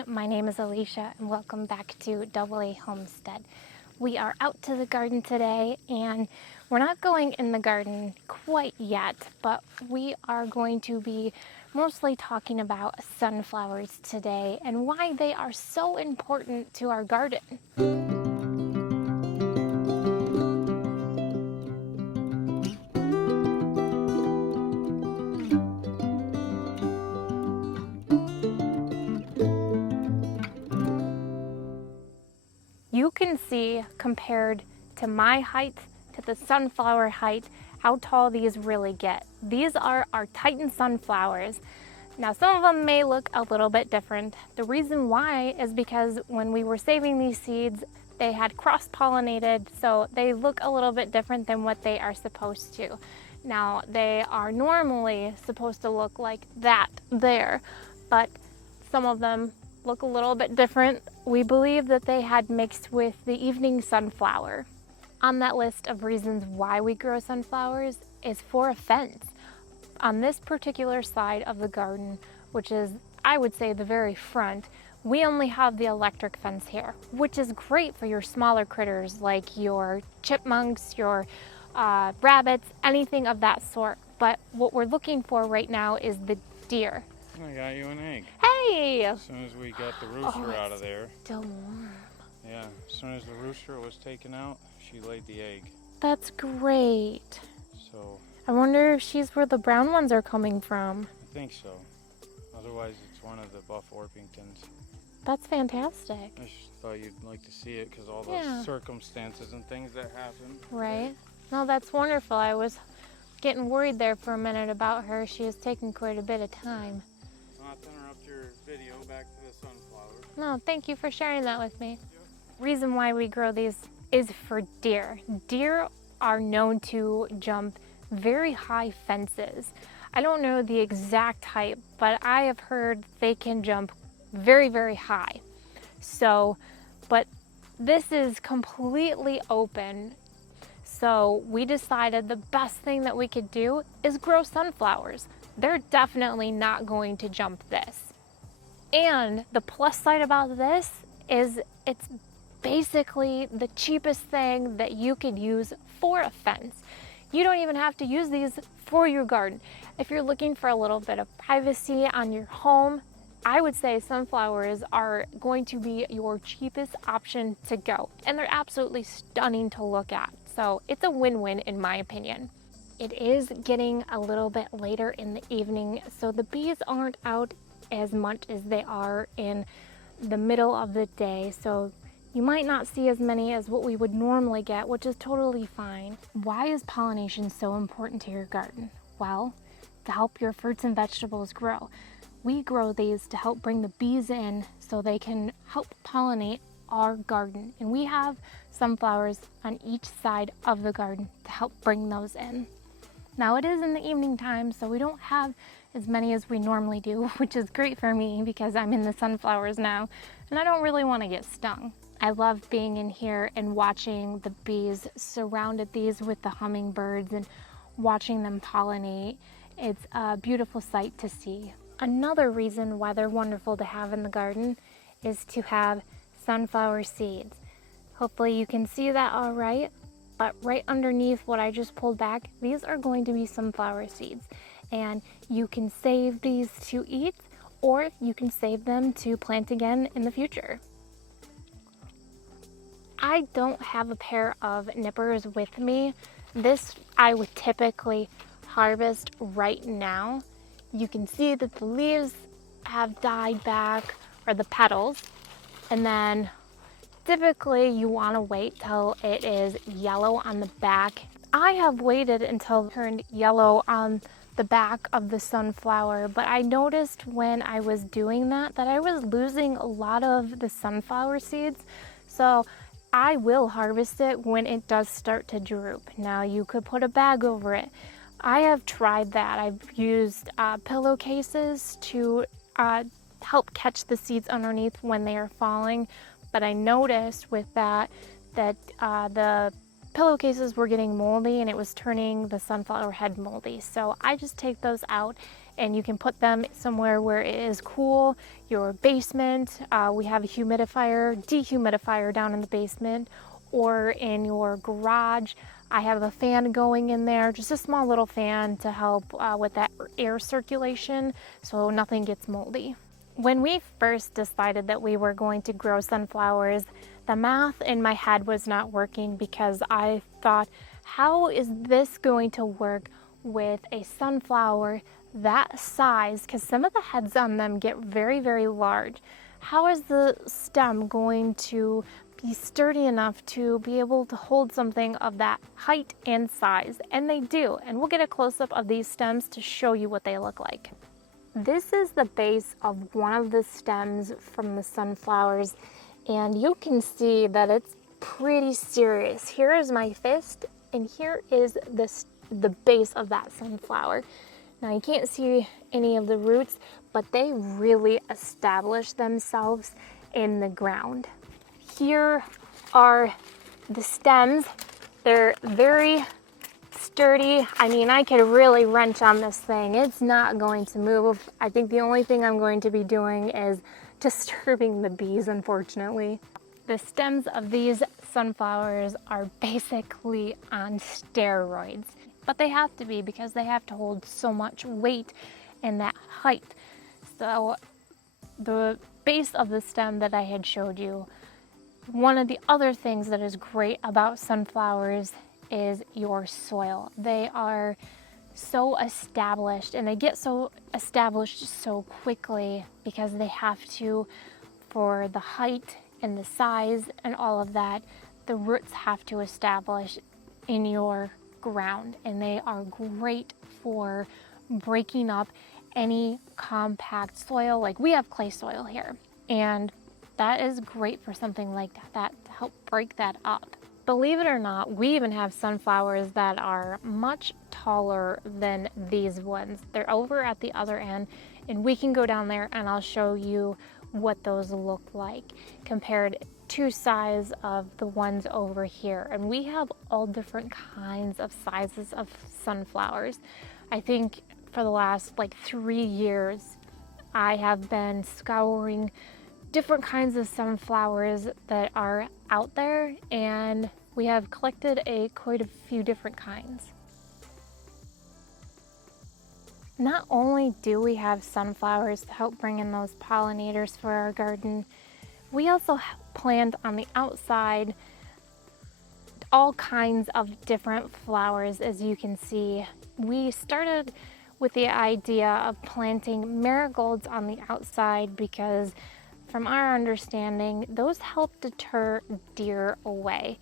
everyone, my name is Alicia and welcome back to AA Homestead. We are out to the garden today and we're not going in the garden quite yet, but we are going to be mostly talking about sunflowers today and why they are so important to our garden. You can see, compared to my height, to the sunflower height, how tall these really get. These are our Titan sunflowers. Now some of them may look a little bit different. The reason why is because when we were saving these seeds, they had cross-pollinated, so they look a little bit different than what they are supposed to. Now they are normally supposed to look like that there, but some of them look a little bit different. We believe that they had mixed with the evening sunflower. On that list of reasons why we grow sunflowers is for a fence. On this particular side of the garden, which is, I would say, the very front, we only have the electric fence here, which is great for your smaller critters like your chipmunks, your rabbits, anything of that sort. But what we're looking for right now is the deer. I got you an egg. Hey! As soon as we got the rooster out of there. Still warm. Yeah, as soon as the rooster was taken out, she laid the egg. That's great. So I wonder if she's where the brown ones are coming from. I think so. Otherwise, it's one of the Buff Orpingtons. That's fantastic. I just thought you'd like to see it because all the circumstances and things that happened. Right. No, that's wonderful. I was getting worried there for a minute about her. She has taken quite a bit of time. Not to interrupt your video, back to the sunflower. No, thank you for sharing that with me. Reason why we grow these is for deer. Deer are known to jump very high fences. I don't know the exact height, but I have heard they can jump very, very high. So, but this is completely open. So we decided the best thing that we could do is grow sunflowers. They're definitely not going to jump this. And the plus side about this is it's basically the cheapest thing that you could use for a fence. You don't even have to use these for your garden. If you're looking for a little bit of privacy on your home, I would say sunflowers are going to be your cheapest option to go. And they're absolutely stunning to look at. So it's a win-win in my opinion. It is getting a little bit later in the evening, so the bees aren't out as much as they are in the middle of the day. So you might not see as many as what we would normally get, which is totally fine. Why is pollination so important to your garden? Well, to help your fruits and vegetables grow. We grow these to help bring the bees in so they can help pollinate our garden. And we have sunflowers on each side of the garden to help bring those in. Now it is in the evening time, so we don't have as many as we normally do, which is great for me because I'm in the sunflowers now and I don't really want to get stung. I love being in here and watching the bees surrounded these with the hummingbirds and watching them pollinate. It's a beautiful sight to see. Another reason why they're wonderful to have in the garden is to have sunflower seeds. Hopefully you can see that all right, but right underneath what I just pulled back, these are going to be sunflower seeds. And you can save these to eat, or you can save them to plant again in the future. I don't have a pair of nippers with me. This I would typically harvest right now. You can see that the leaves have died back, or the petals, and then typically you want to wait till it is yellow on the back. I have waited until it turned yellow on the back of the sunflower, but I noticed when I was doing that I was losing a lot of the sunflower seeds. So I will harvest it when it does start to droop. Now you could put a bag over it. I have tried that. I've used pillowcases to help catch the seeds underneath when they are falling. But I noticed with that the pillowcases were getting moldy and it was turning the sunflower head moldy. So I just take those out and you can put them somewhere where it is cool. Your basement, we have a humidifier, dehumidifier down in the basement, or in your garage. I have a fan going in there, just a small little fan to help with that air circulation so nothing gets moldy. When we first decided that we were going to grow sunflowers, the math in my head was not working because I thought, how is this going to work with a sunflower that size? Because some of the heads on them get very, very large. How is the stem going to be sturdy enough to be able to hold something of that height and size? And they do, and we'll get a close-up of these stems to show you what they look like. This is the base of one of the stems from the sunflowers, and you can see that it's pretty serious. Here is my fist, and here is the base of that sunflower. Now you can't see any of the roots, but they really establish themselves in the ground. Here are the stems. They're very sturdy. I mean, I could really wrench on this thing. It's not going to move. I think the only thing I'm going to be doing is disturbing the bees, unfortunately. The stems of these sunflowers are basically on steroids, but they have to be because they have to hold so much weight and that height. So the base of the stem that I had showed you, one of the other things that is great about sunflowers is your soil. They are so established, and they get so established so quickly because they have to, for the height and the size and all of that, the roots have to establish in your ground, and they are great for breaking up any compact soil. Like we have clay soil here, and that is great for something like that to help break that up. Believe it or not, we even have sunflowers that are much taller than these ones. They're over at the other end, and we can go down there and I'll show you what those look like compared to size of the ones over here. And we have all different kinds of sizes of sunflowers. I think for the last like 3 years, I have been scouring different kinds of sunflowers that are out there, and we have collected quite a few different kinds. Not only do we have sunflowers to help bring in those pollinators for our garden, we also plant on the outside all kinds of different flowers. As you can see, we started with the idea of planting marigolds on the outside because from our understanding, those help deter deer away.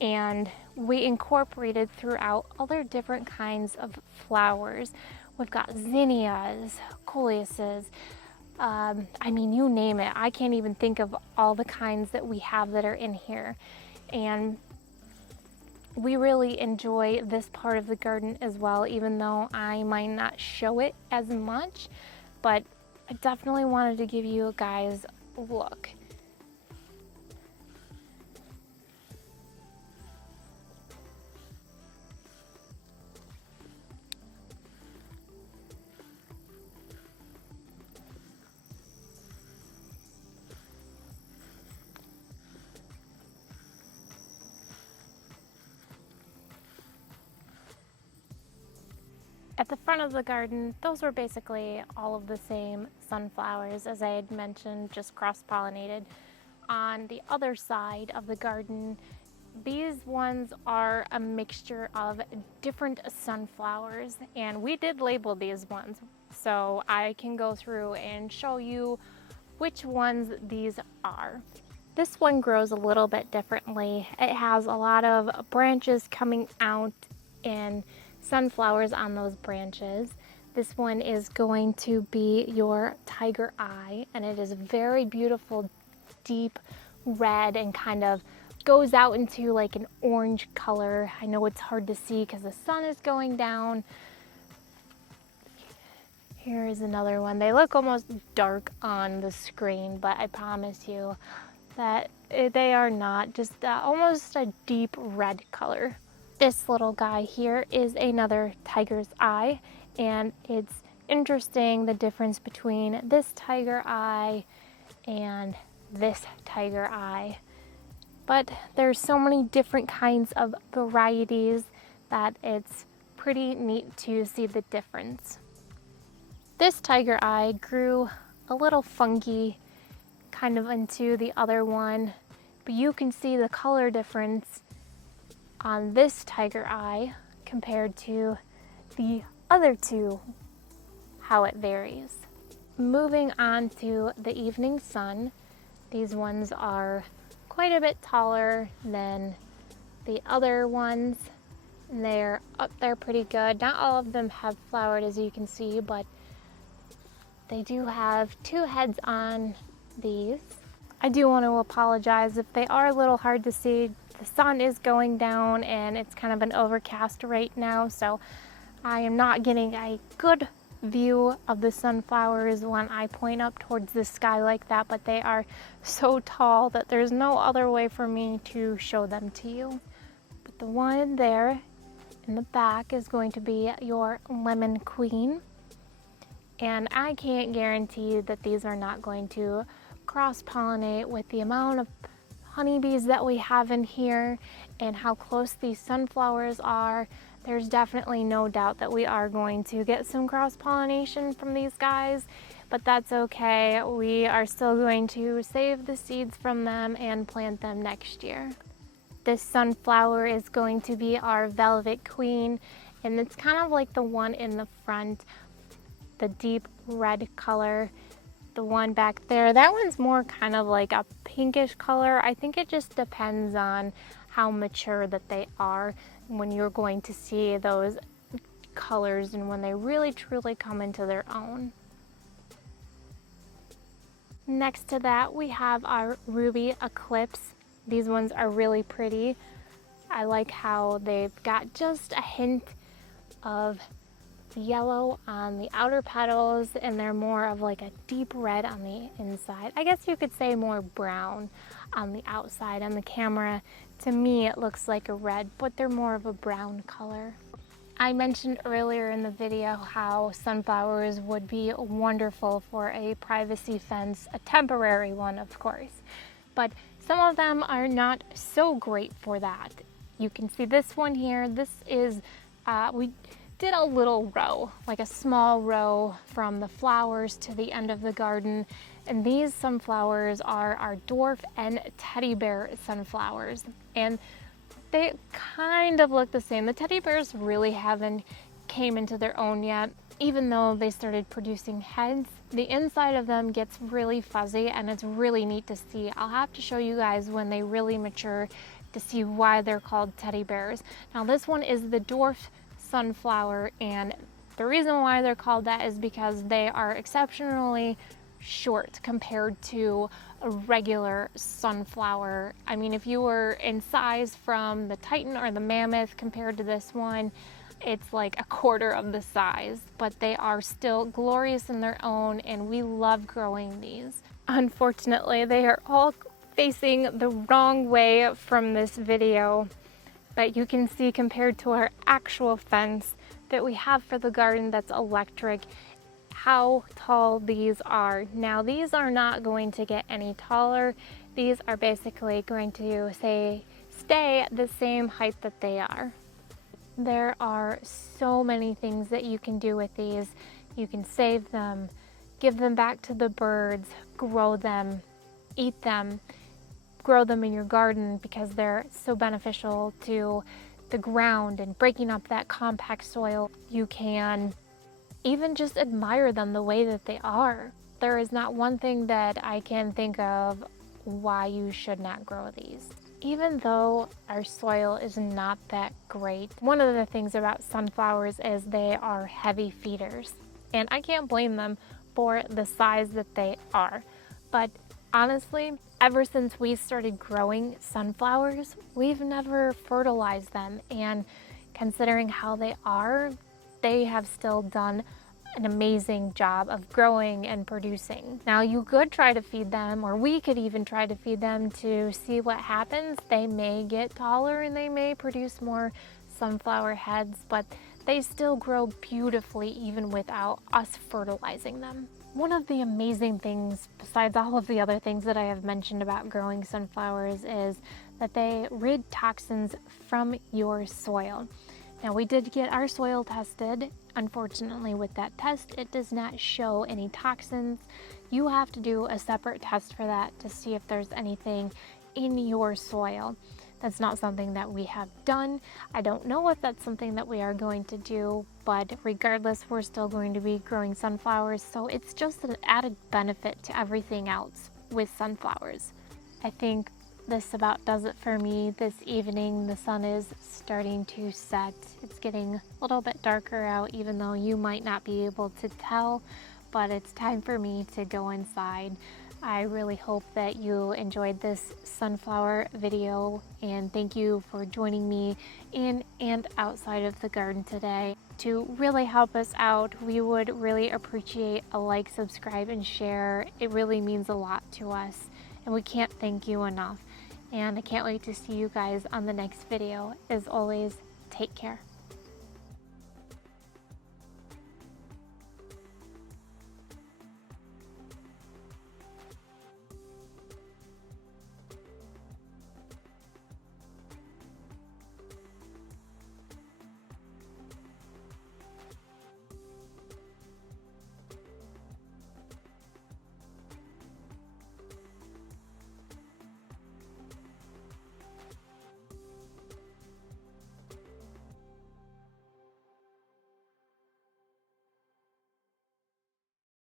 And we incorporated throughout other different kinds of flowers. We've got zinnias, coleuses, I mean, you name it. I can't even think of all the kinds that we have that are in here. And we really enjoy this part of the garden as well, even though I might not show it as much, but I definitely wanted to give you guys a look. At the front of the garden, those were basically all of the same sunflowers, as I had mentioned, just cross-pollinated. On the other side of the garden, these ones are a mixture of different sunflowers, and we did label these ones, so I can go through and show you which ones these are. This one grows a little bit differently. It has a lot of branches coming out and sunflowers on those branches. This one is going to be your tiger eye, and it is very beautiful, deep red, and kind of goes out into like an orange color. I know it's hard to see because the sun is going down. Here is another one. They look almost dark on the screen, but I promise you that they are not, just almost a deep red color. This little guy here is another tiger's eye, and it's interesting the difference between this tiger eye and this tiger eye. But there's so many different kinds of varieties that it's pretty neat to see the difference. This tiger eye grew a little funky kind of into the other one, but you can see the color difference on this tiger eye compared to the other two, how it varies. Moving on to the evening sun, these ones are quite a bit taller than the other ones. They're up there pretty good. Not all of them have flowered, as you can see, but they do have 2 heads on these. I do want to apologize if they are a little hard to see. The sun is going down and it's kind of an overcast right now, so I am not getting a good view of the sunflowers when I point up towards the sky like that, but they are so tall that there's no other way for me to show them to you. But the one there in the back is going to be your lemon queen, and I can't guarantee that these are not going to cross-pollinate with the amount of honeybees that we have in here and how close these sunflowers are. There's definitely no doubt that we are going to get some cross-pollination from these guys, but that's okay. We are still going to save the seeds from them and plant them next year. This sunflower is going to be our velvet queen, and it's kind of like the one in the front, the deep red color. The one back there, that one's more kind of like a pinkish color. I think it just depends on how mature that they are when you're going to see those colors and when they really truly come into their own. Next to that, we have our ruby eclipse. These ones are really pretty. I like how they've got just a hint of yellow on the outer petals, and they're more of like a deep red on the inside. I guess you could say more brown on the outside. On the camera, to me, it looks like a red, but they're more of a brown color. I mentioned earlier in the video how sunflowers would be wonderful for a privacy fence, a temporary one, of course, but some of them are not so great for that. You can see this one here. This is, we did a little row, like a small row from the flowers to the end of the garden. And these sunflowers are our dwarf and teddy bear sunflowers. And they kind of look the same. The teddy bears really haven't came into their own yet, even though they started producing heads. The inside of them gets really fuzzy and it's really neat to see. I'll have to show you guys when they really mature to see why they're called teddy bears. Now this one is the dwarf sunflower, and the reason why they're called that is because they are exceptionally short compared to a regular sunflower. I mean, if you were in size from the Titan or the Mammoth compared to this one, it's like a quarter of the size, but they are still glorious in their own, and we love growing these. Unfortunately, they are all facing the wrong way from this video, but you can see compared to our actual fence that we have for the garden that's electric, how tall these are. Now these are not going to get any taller. These are basically going to stay at the same height that they are. There are so many things that you can do with these. You can save them, give them back to the birds, grow them, eat them, grow them in your garden because they're so beneficial to the ground and breaking up that compact soil. You can even just admire them the way that they are. There is not one thing that I can think of why you should not grow these. Even though our soil is not that great, one of the things about sunflowers is they are heavy feeders, and I can't blame them for the size that they are. But honestly, ever since we started growing sunflowers, we've never fertilized them, and considering how they are, they have still done an amazing job of growing and producing. Now you could try to feed them, or we could even try to feed them to see what happens. They may get taller and they may produce more sunflower heads, but they still grow beautifully even without us fertilizing them. One of the amazing things, besides all of the other things that I have mentioned about growing sunflowers, is that they rid toxins from your soil. Now, we did get our soil tested. Unfortunately, with that test, it does not show any toxins. You have to do a separate test for that to see if there's anything in your soil. That's not something that we have done. I don't know if that's something that we are going to do, but regardless, we're still going to be growing sunflowers, so it's just an added benefit to everything else with sunflowers. I think this about does it for me this evening. The sun is starting to set. It's getting a little bit darker out, even though you might not be able to tell, but it's time for me to go inside. I really hope that you enjoyed this sunflower video, and thank you for joining me in and outside of the garden today. To really help us out, we would really appreciate a like, subscribe, and share. It really means a lot to us, and we can't thank you enough. And I can't wait to see you guys on the next video. As always, take care.